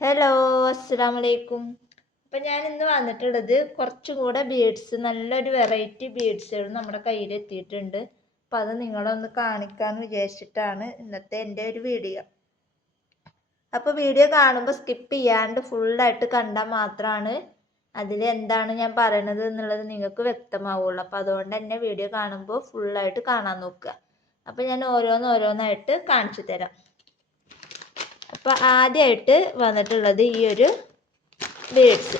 Hello അസ്സാം വലൈക്കും അപ്പം ഞാൻ ഇന്ന് വന്നിട്ടുള്ളത് കുറച്ചും കൂടെ ബീഡ്സ് നല്ലൊരു വെറൈറ്റി ബീഡ്സുകൾ നമ്മുടെ കയ്യിൽ എത്തിയിട്ടുണ്ട് അപ്പം അത് നിങ്ങളൊന്ന് കാണിക്കാമെന്ന് വിചാരിച്ചിട്ടാണ് ഇന്നത്തെ എന്റെ ഒരു വീഡിയോ അപ്പോൾ വീഡിയോ കാണുമ്പോൾ സ്കിപ്പ് ചെയ്യാണ്ട് ഫുള്ളായിട്ട് കണ്ടാൽ മാത്രമാണ് അതിൽ എന്താണ് ഞാൻ പറയണത് എന്നുള്ളത് നിങ്ങൾക്ക് വ്യക്തമാവുള്ളൂ. അപ്പോൾ അതുകൊണ്ട് തന്നെ വീഡിയോ കാണുമ്പോൾ ഫുള്ളായിട്ട് കാണാൻ നോക്കുക. അപ്പോൾ ഞാൻ ഓരോന്ന് ഓരോന്നായിട്ട് കാണിച്ചു തരാം. അപ്പോൾ ആദ്യമായിട്ട് വന്നിട്ടുള്ളത് ഈ ഒരു ബീഡ്സ്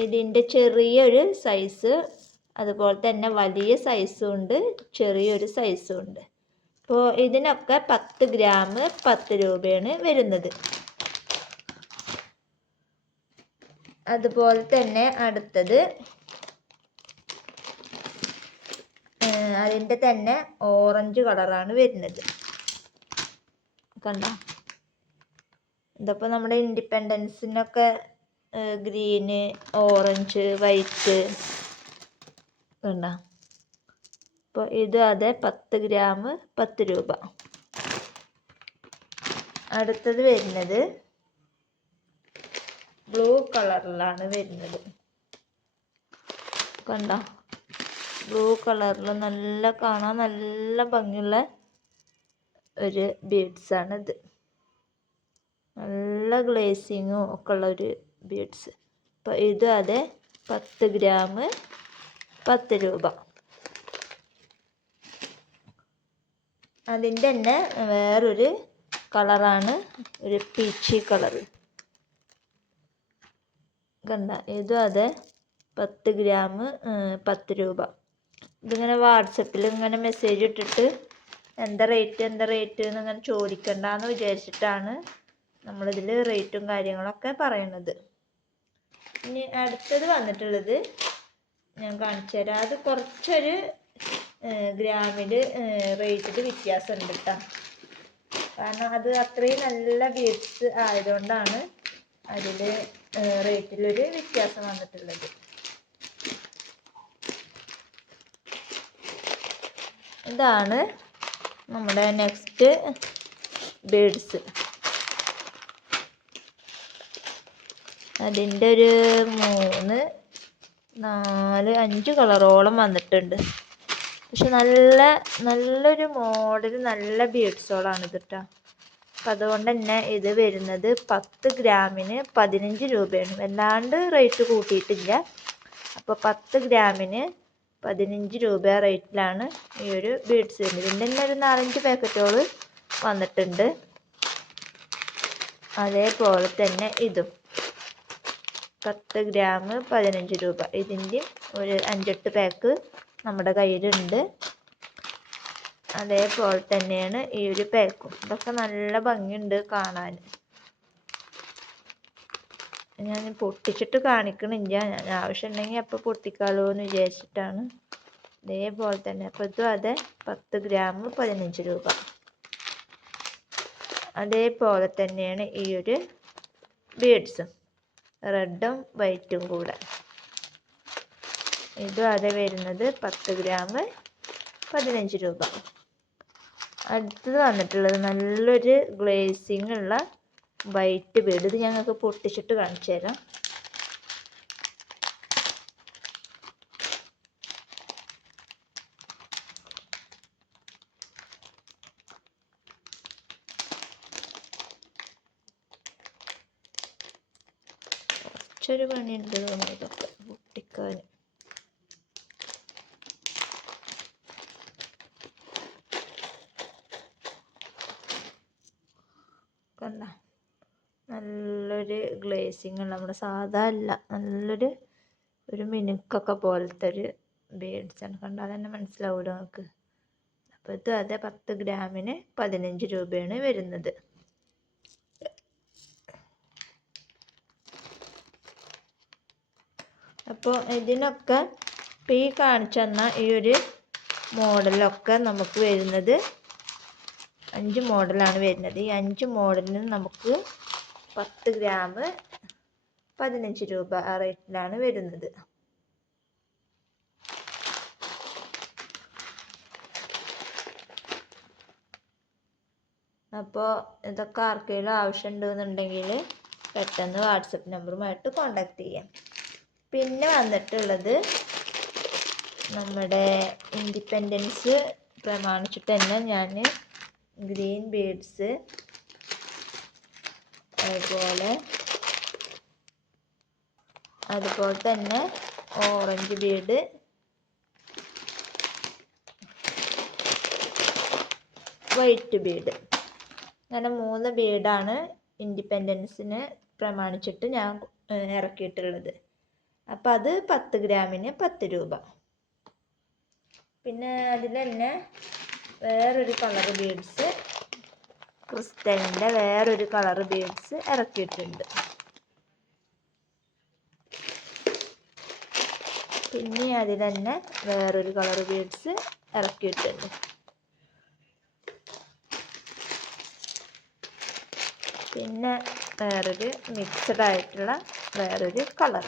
ഇതിന്റെ ചെറിയൊരു സൈസ് അതുപോലെ തന്നെ വലിയ സൈസും ഉണ്ട് ചെറിയൊരു സൈസും ഉണ്ട്. അപ്പോൾ ഇതിനൊക്കെ പത്ത് ഗ്രാം പത്ത് രൂപയാണ് വരുന്നത്. അതുപോലെ തന്നെ അടുത്തത് അതിന്റെ തന്നെ ഓറഞ്ച് കളറാണ് വരുന്നത്. കണ്ടോ? ഇതിപ്പോൾ നമ്മുടെ ഇൻഡിപെൻഡൻസിനൊക്കെ ഗ്രീന് ഓറഞ്ച് വൈറ്റ് കണ്ട? അപ്പോൾ ഇത് അതെ പത്ത് ഗ്രാം പത്ത് രൂപ. അടുത്തത് വരുന്നത് ബ്ലൂ കളറിലാണ് വരുന്നത്. കണ്ടോ? ബ്ലൂ കളറിൽ നല്ല കാണാൻ നല്ല ഭംഗിയുള്ള ഒരു ബീഡ്സ് ബീഡ്സാണിത് നല്ല ഗ്ലേസിങ്ങും ഒക്കെ ഉള്ള ഒരു ബീഡ്സ് അപ്പോൾ ഇത് അതെ പത്ത് ഗ്രാം പത്ത് രൂപ. അതിന്റെ തന്നെ വേറൊരു കളറാണ് ഒരു പീച്ചി കളർ. കണ്ട ഇതും അതെ പത്ത് ഗ്രാം പത്ത് രൂപ. ഇതിങ്ങനെ വാട്സപ്പിൽ ഇങ്ങനെ മെസ്സേജ് ഇട്ടിട്ട് എന്താ റേറ്റ് എന്താ റേറ്റ് എന്നങ്ങനെ ചോദിക്കണ്ടെന്ന് വിചാരിച്ചിട്ടാണ് നമ്മളിതിൽ റേറ്റും കാര്യങ്ങളൊക്കെ പറയണത്. ഇനി അടുത്തത് വന്നിട്ടുള്ളത് ഞാൻ കാണിച്ചു തരാം. അത് കുറച്ചൊരു ഗ്രാമിൽ റേറ്റിൽ വ്യത്യാസമുണ്ട് കേട്ടോ കാരണം അത് അത്രയും നല്ല ബീഡ്സ് ആയതുകൊണ്ടാണ് അതിൽ റേറ്റിലൊരു വ്യത്യാസം വന്നിട്ടുള്ളത്. ഇതാണ് നമ്മുടെ നെക്സ്റ്റ് ബേഡ്സ് അതിന്റെ ഒരു മൂന്ന് നാല് അഞ്ച് കളറോളം വന്നിട്ടുണ്ട്. പക്ഷെ നല്ല നല്ലൊരു മോഡൽ നല്ല ബീഡ്സോളാണ് കേട്ടോ അപ്പം അതുകൊണ്ട് തന്നെ ഇത് വരുന്നത് പത്ത് ഗ്രാമിന് പതിനഞ്ച് രൂപയാണ്. വല്ലാണ്ട് റേറ്റ് കൂട്ടിയിട്ടില്ല. അപ്പോൾ പത്ത് ഗ്രാമിന് പതിനഞ്ച് രൂപ റേറ്റിലാണ് ഈ ഒരു ബീഡ്സ് വരുന്നത്. ഇതിന്റെ തന്നെ ഒരു നാലഞ്ച് പാക്കറ്റുകൾ വന്നിട്ടുണ്ട്. അതേപോലെ തന്നെ ഇതും. പത്ത് ഗ്രാം പതിനഞ്ച് രൂപ. ഇതിന്റെ ഒരു അഞ്ചെട്ട് പാക്ക് നമ്മുടെ കയ്യിലുണ്ട്. അതേപോലെ തന്നെയാണ് ഈ ഒരു പാക്കും ഇതൊക്കെ നല്ല ഭംഗിയുണ്ട് കാണാൻ. ഞാൻ പൊട്ടിച്ചിട്ട് കാണിക്കണില്ല. ഞാൻ ആവശ്യമുണ്ടെങ്കിൽ അപ്പോൾ പൊട്ടിക്കാലോ എന്ന് വിചാരിച്ചിട്ടാണ്. ഇതേപോലെ തന്നെ. അപ്പോൾ ഇതും അതെ പത്ത് ഗ്രാം പതിനഞ്ച് രൂപ. അതേപോലെ തന്നെയാണ് ഈ ഒരു ബീഡ്സും. റെഡും വൈറ്റും കൂടെ. ഇതും അതെ വരുന്നത് പത്ത് ഗ്രാം പതിനഞ്ച് രൂപ. അടുത്തത് വന്നിട്ടുള്ളത് നല്ലൊരു ഗ്ലേസിങ് ഉള്ള വൈറ്റ് ബീഡ് ഇത് ഞങ്ങൾക്ക് പൊട്ടിച്ചിട്ട് കാണിച്ചു തരാം. കുറച്ചൊരു പണിയുണ്ട് ഇതൊക്കെ പൊട്ടിക്കാൻ. കണ്ട? നല്ലൊരു ഗ്ലേസിങ് ഉള്ള നമ്മുടെ സാധാ അല്ല നല്ലൊരു ഒരു മിനുക്കൊക്കെ പോലത്തെ ഒരു ബീഡ്സാണ് കണ്ടാൽ തന്നെ മനസ്സിലാവില്ല നമുക്ക് അപ്പോൾ ഇത് അതേ പത്ത് ഗ്രാമിന് പതിനഞ്ച് രൂപയാണ് വരുന്നത്. അപ്പോൾ ഇതിനൊക്കെ ഇപ്പോൾ ഈ കാണിച്ചു തന്ന ഈ ഒരു മോഡലൊക്കെ നമുക്ക് വരുന്നത് അഞ്ച് മോഡലാണ് വരുന്നത്. ഈ അഞ്ച് മോഡലിന് നമുക്ക് പത്ത് ഗ്രാം പതിനഞ്ച് രൂപ ആ റേറ്റിലാണ് വരുന്നത്. അപ്പോൾ ഇതൊക്കെ ആർക്കെങ്കിലും ആവശ്യമുണ്ടെന്നുണ്ടെങ്കിൽ പെട്ടെന്ന് വാട്സപ്പ് നമ്പറുമായിട്ട് കോണ്ടാക്ട് ചെയ്യാം. പിന്നെ വന്നിട്ടുള്ളത് നമ്മുടെ ഇൻഡിപെൻഡൻസ് പ്രമാണിച്ചിട്ട് തന്നെ ഞാൻ ഗ്രീൻ ബീഡ്സ് അതുപോലെ അതുപോലെ തന്നെ ഓറഞ്ച് ബീഡ്. White Bede. അങ്ങനെ മൂന്ന് ബീഡാണ് ഇൻഡിപെൻഡൻസിന് പ്രമാണിച്ചിട്ട് ഞാൻ ഇറക്കിയിട്ടുള്ളത്. അപ്പം അത് പത്ത് ഗ്രാമിന് പത്ത് രൂപ. പിന്നെ അതിൽ തന്നെ വേറൊരു കളർ ബീഡ്സ് ക്രിസ്റ്റലിന്റെ വേറൊരു കളർ ബീഡ്സ് ഇറക്കിയിട്ടുണ്ട്. പിന്നെ അതിൽ തന്നെ വേറൊരു കളർ ബീഡ്സ് ഇറക്കിയിട്ടുണ്ട്. പിന്നെ വേറൊരു മിക്സഡ് ആയിട്ടുള്ള വേറൊരു കളർ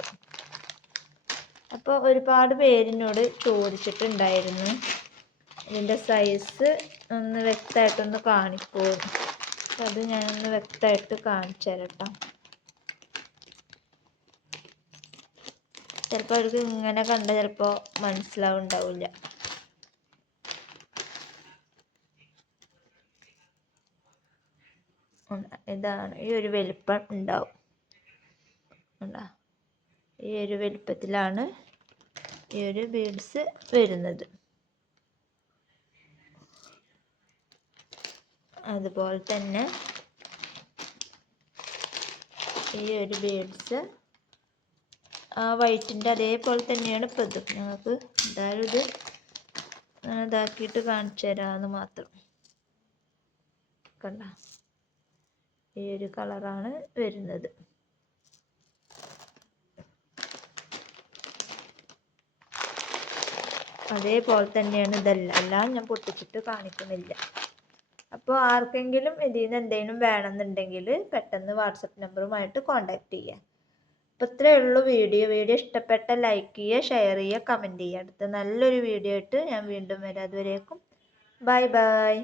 അപ്പോൾ ഒരുപാട് പേരിനോട് ചോദിച്ചിട്ടുണ്ടായിരുന്നു. ഇതിന്റെ സൈസ് ഒന്ന് വ്യക്തമായിട്ടൊന്ന് കാണിക്കുമോ അത് ഞാനൊന്ന് വ്യക്തമായിട്ട് കാണിച്ചു തരട്ടോ. ചിലപ്പോൾ അവർക്ക് ഇങ്ങനെ കണ്ട ചിലപ്പോൾ മനസ്സിലാവുണ്ടാവില്ല. ഇതാണ്. ഈ ഒരു വലിപ്പം ഉണ്ടാവും. ഉണ്ടാ? ഈ ഒരു വലിപ്പത്തിലാണ് ഈ ഒരു ബീഡ്സ് വരുന്നത്. അതുപോലെ തന്നെ ഈ ഒരു ബീഡ്സ് ആ വൈറ്റിന്റെ അതേപോലെ തന്നെയാണ് ഇപ്പോൾ ഇത് ഞങ്ങൾക്ക് എന്തായാലും ഇത് ഇതാക്കിയിട്ട് കാണിച്ചു തരാമെന്ന് മാത്രം. കണ്ട? ഈ ഒരു കളറാണ് വരുന്നത്. അതേപോലെ തന്നെയാണ് ഇതെല്ലാം. എല്ലാം ഞാൻ പൊട്ടിച്ചിട്ട് കാണിക്കുന്നില്ല. അപ്പോൾ ആർക്കെങ്കിലും ഇതിൽ നിന്ന് എന്തെങ്കിലും വേണമെന്നുണ്ടെങ്കിൽ പെട്ടെന്ന് വാട്സപ്പ് നമ്പറുമായിട്ട് കോൺടാക്റ്റ് ചെയ്യുക അപ്പോൾ ഇത്രയേ ഉള്ളൂ വീഡിയോ. വീഡിയോ ഇഷ്ടപ്പെട്ട ലൈക്ക് ചെയ്യുക ഷെയർ ചെയ്യുക കമന്റ് ചെയ്യുക. അടുത്ത നല്ലൊരു വീഡിയോ ആയിട്ട് ഞാൻ വീണ്ടും വരാം. അതുവരേക്കും ബൈ ബൈ